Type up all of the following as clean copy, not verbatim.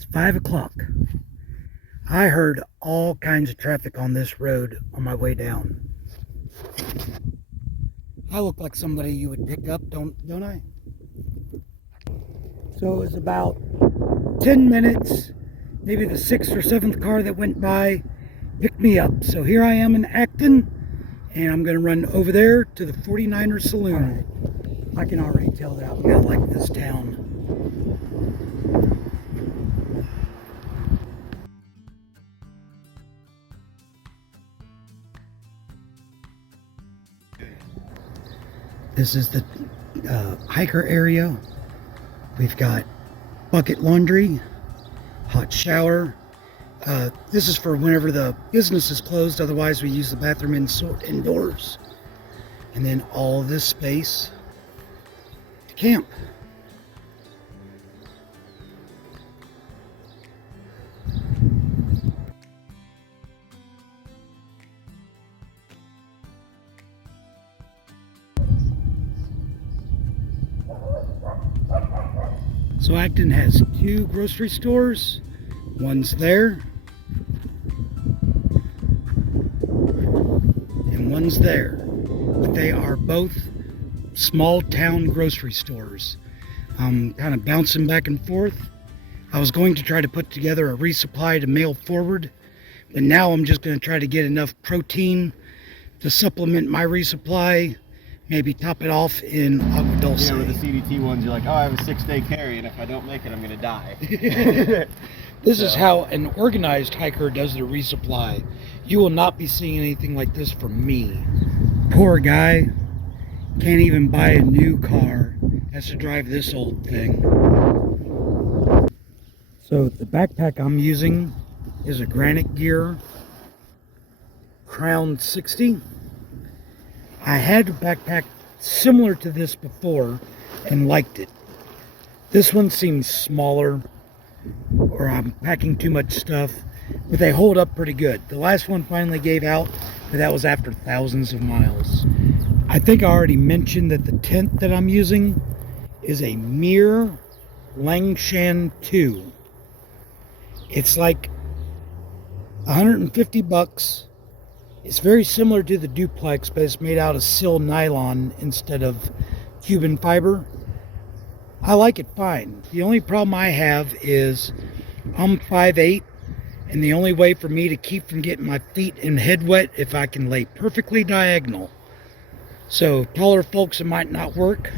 It's 5 o'clock. I heard all kinds of traffic on this road on my way down. I look like somebody you would pick up, don't I? So it was about 10 minutes, maybe the 6th or 7th car that went by picked me up. So here I am in Acton, and I'm going to run over there to the 49er Saloon. I can already tell that I'm going to like this town. This is the hiker area. We've got bucket laundry, hot shower. This is for whenever the business is closed. Otherwise, we use the bathroom indoors. And then all this space to camp. So Acton has 2 grocery stores. One's there, and one's there. But they are both small town grocery stores. I'm kind of bouncing back and forth. I was going to try to put together a resupply to mail forward, but now I'm just going to try to get enough protein to supplement my resupply. Maybe top it off in Agua Dulce. You know, with the CDT ones, you're like, oh, I have a 6-day carry, and if I don't make it, I'm going to die. This is how an organized hiker does their resupply. You will not be seeing anything like this from me. Poor guy. Can't even buy a new car. Has to drive this old thing. So the backpack I'm using is a Granite Gear Crown 60. I had a backpack similar to this before and liked it. This one seems smaller, or I'm packing too much stuff, but they hold up pretty good. The last one finally gave out, but that was after thousands of miles. I think I already mentioned that the tent that I'm using is a Mir Langshan 2. It's like $150. It's very similar to the duplex, but it's made out of sil nylon instead of Cuban fiber. I like it fine. The only problem I have is I'm 5'8", and the only way for me to keep from getting my feet and head wet if I can lay perfectly diagonal. So taller folks, it might not work.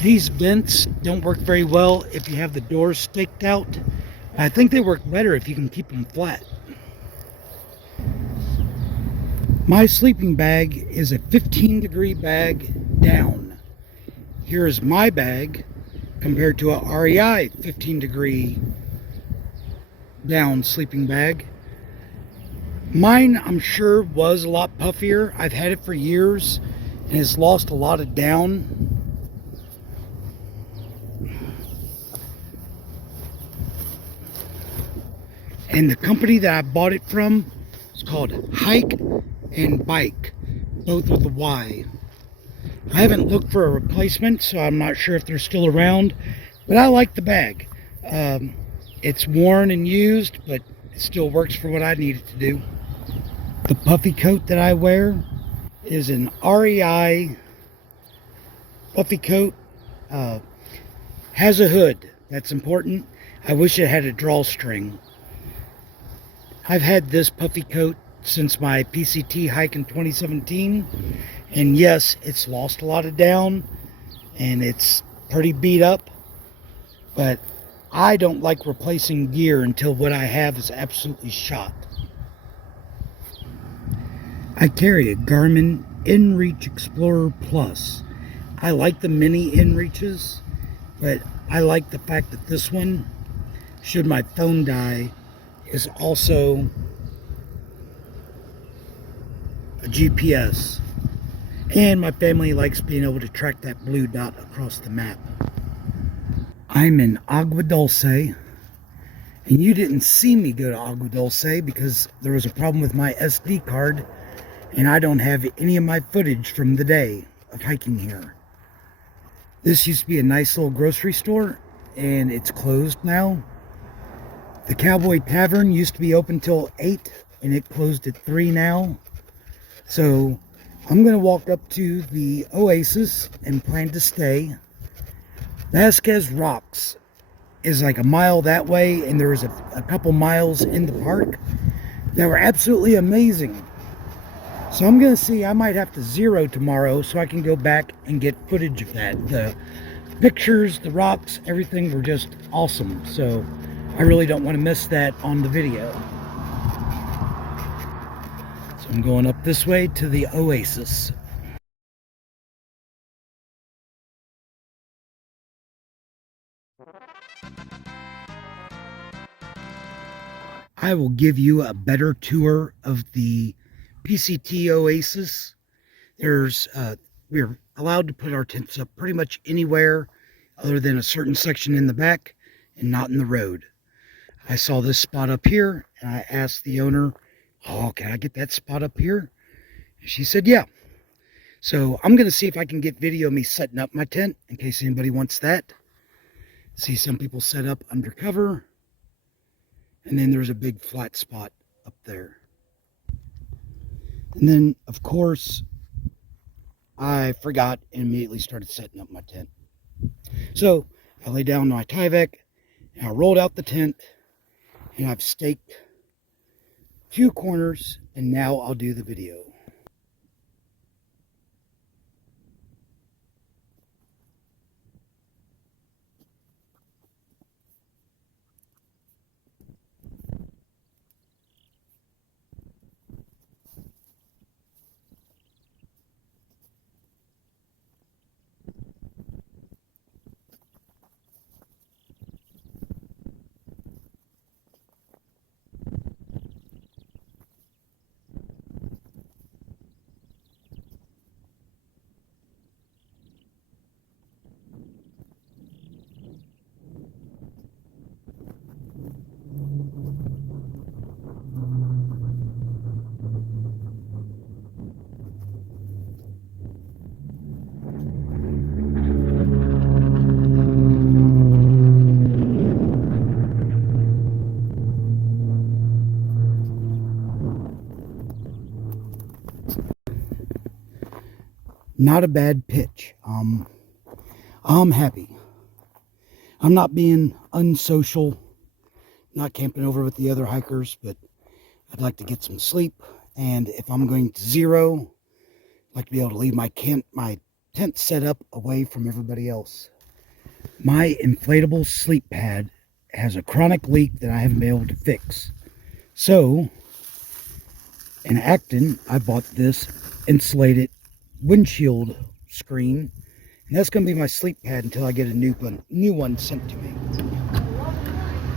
These vents don't work very well if you have the doors staked out. I think they work better if you can keep them flat. My sleeping bag is a 15-degree bag down. Here's my bag compared to a REI 15-degree down sleeping bag. Mine, I'm sure, was a lot puffier. I've had it for years and it's lost a lot of down. And the company that I bought it from is called Hike and Bike, both with a Y. I haven't looked for a replacement, so I'm not sure if they're still around, but I like the bag. It's worn and used, but it still works for what I need it to do. The puffy coat that I wear is an REI puffy coat. Has a hood. That's important. I wish it had a drawstring. I've had this puffy coat since my PCT hike in 2017, and yes, it's lost a lot of down and it's pretty beat up, but I don't like replacing gear until what I have is absolutely shot. I carry a Garmin InReach Explorer Plus. I like the mini InReaches, but I like the fact that this one, should my phone die, is also a GPS, and my family likes being able to track that blue dot across the map. I'm in Agua Dulce, and you didn't see me go to Agua Dulce because there was a problem with my SD card, and I don't have any of my footage from the day of hiking here. This used to be a nice little grocery store, and it's closed now. The Cowboy Tavern used to be open till 8, and it closed at 3 now. So I'm going to walk up to the Oasis and plan to stay. Vasquez Rocks is like a mile that way, and there's a couple miles in the park that were absolutely amazing. So I'm going to see, I might have to zero tomorrow so I can go back and get footage of that. The pictures, the rocks, everything were just awesome. So I really don't want to miss that on the video. So I'm going up this way to the Oasis. I will give you a better tour of the PCT Oasis. We're allowed to put our tents up pretty much anywhere other than a certain section in the back and not in the road. I saw this spot up here and I asked the owner, "Oh, can I get that spot up here?" And she said, "Yeah." So I'm going to see if I can get video of me setting up my tent in case anybody wants that. See some people set up undercover. And then there's a big flat spot up there. And then, of course, I forgot and immediately started setting up my tent. So I laid down my Tyvek and I rolled out the tent and I've staked 2 corners, and now I'll do the video. Not a bad pitch. I'm happy. I'm not being unsocial, not camping over with the other hikers, but I'd like to get some sleep. And if I'm going to zero, I'd like to be able to leave my tent set up away from everybody else. My inflatable sleep pad has a chronic leak that I haven't been able to fix. So, in Acton, I bought this insulated windshield screen, and that's going to be my sleep pad until I get a new one sent to me.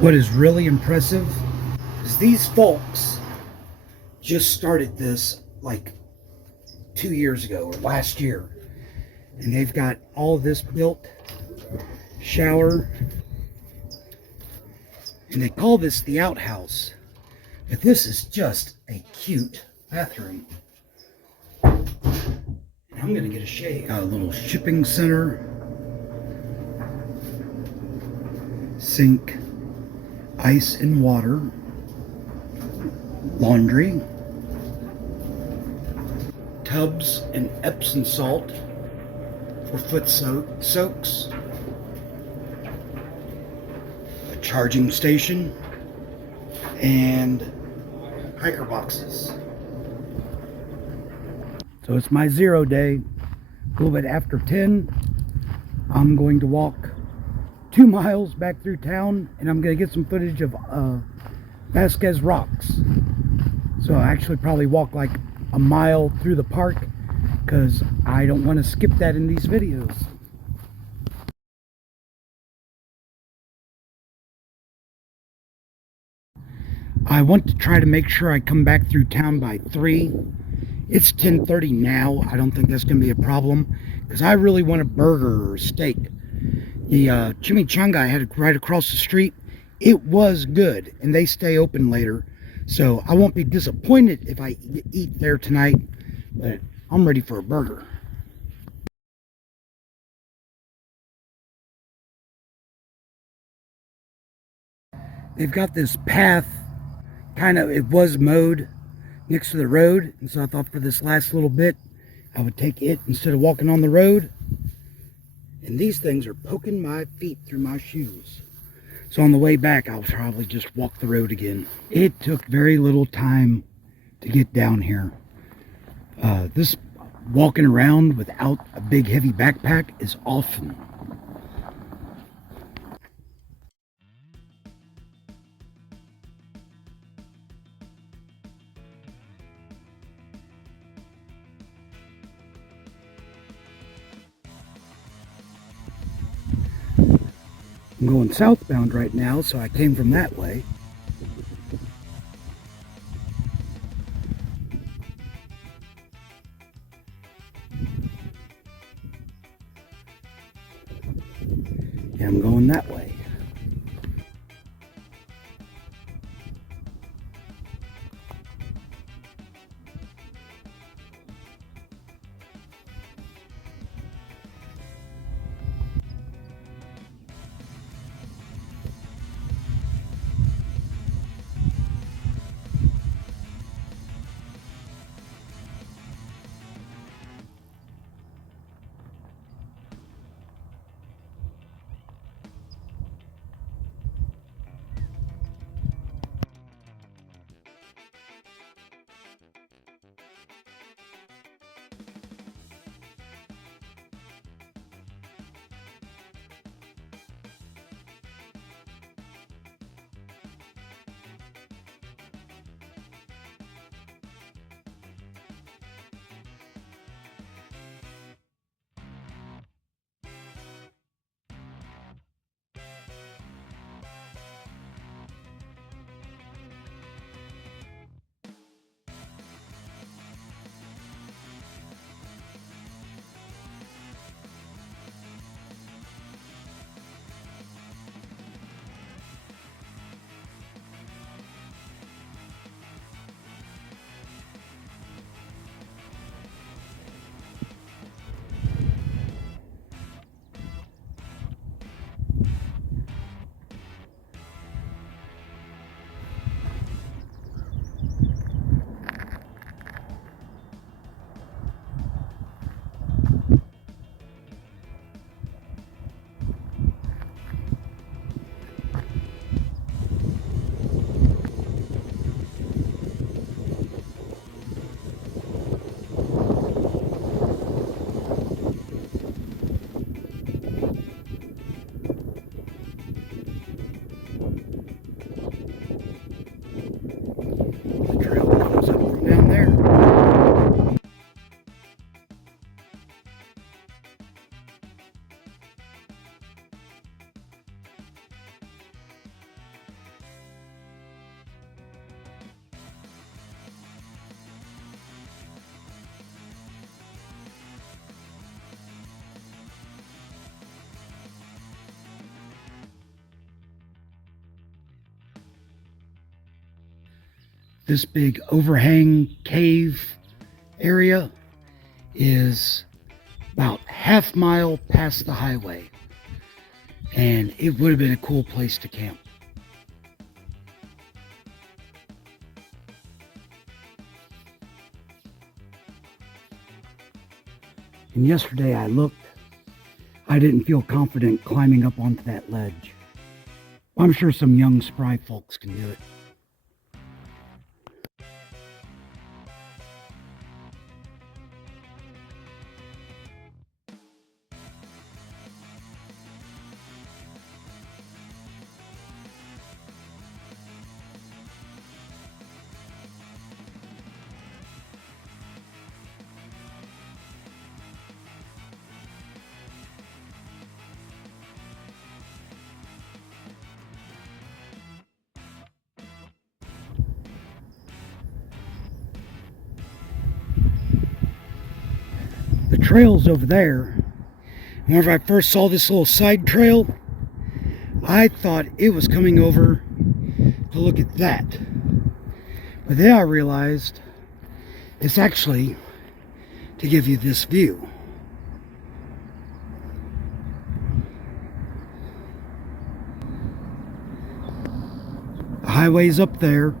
What is really impressive is these folks just started this like 2 years ago or last year, and they've got all of this built, shower, and they call this the outhouse, but this is just a cute bathroom. I'm going to get a shade. Got a little shipping center, sink, ice and water, laundry, tubs and Epsom salt for foot soaks, a charging station, and hiker boxes. So it's my zero day. A little bit after 10, I'm going to walk 2 miles back through town, and I'm going to get some footage of Vasquez Rocks. So I actually probably walk like a mile through the park because I don't want to skip that in these videos. I want to try to make sure I come back through town by 3. It's 10:30 now. I don't think that's going to be a problem because I really want a burger or a steak. The chimichanga I had right across the street, it was good, and they stay open later. So I won't be disappointed if I eat there tonight, but I'm ready for a burger. they've got this path, it was mowed next to the road, and so I thought for this last little bit I would take it instead of walking on the road. And these things are poking my feet through my shoes. So on the way back, I'll probably just walk the road again. It took very little time to get down here. This walking around without a big heavy backpack is awesome. I'm going southbound right now, so I came from that way. And I'm going that way. This big overhang cave area is about half mile past the highway, and it would have been a cool place to camp. And yesterday I looked, I didn't feel confident climbing up onto that ledge. I'm sure some young spry folks can do it. The trail's over there. Whenever I first saw this little side trail, I thought it was coming over to look at that. But then I realized it's actually to give you this view. highway's up there,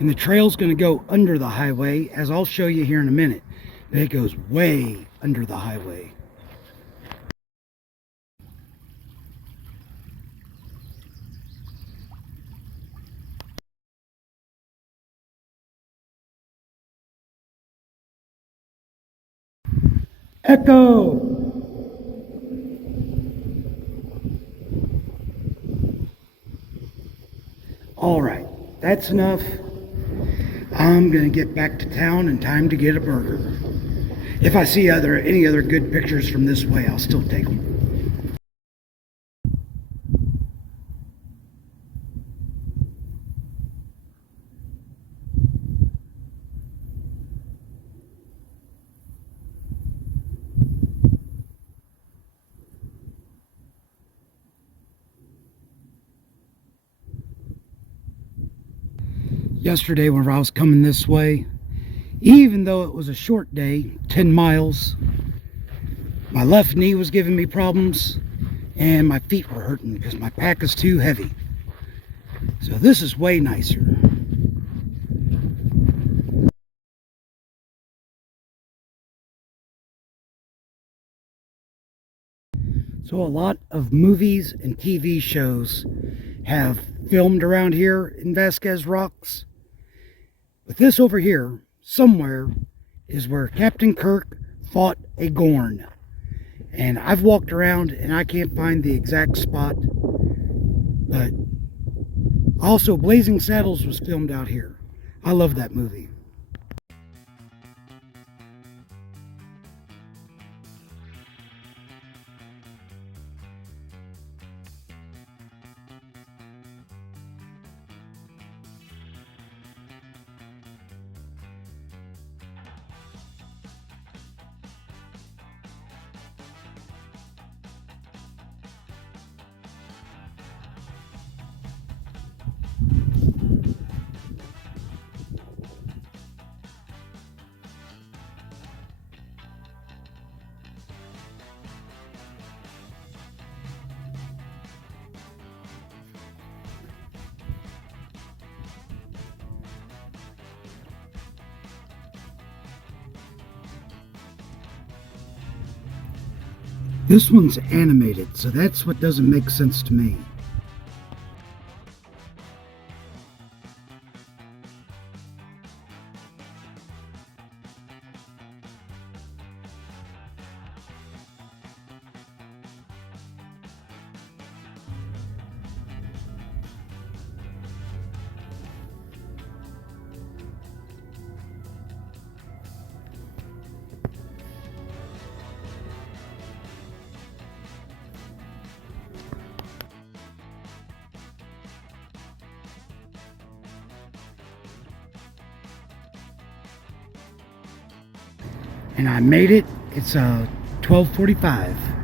and the trail's going to go under the highway, as I'll show you here in a minute. But it goes way under the highway. Echo! All right, that's enough. I'm gonna get back to town in time to get a burger. If I see any other good pictures from this way, I'll still take them. Yesterday when I was coming this way, even though it was a short day, 10 miles, my left knee was giving me problems and my feet were hurting because my pack is too heavy. So this is way nicer. So a lot of movies and TV shows have filmed around here in Vasquez Rocks. But this over here, somewhere, is where Captain Kirk fought a Gorn. And I've walked around and I can't find the exact spot. But also, Blazing Saddles was filmed out here. I love that movie. This one's animated, so that's what doesn't make sense to me. And I made it. It's 12:45.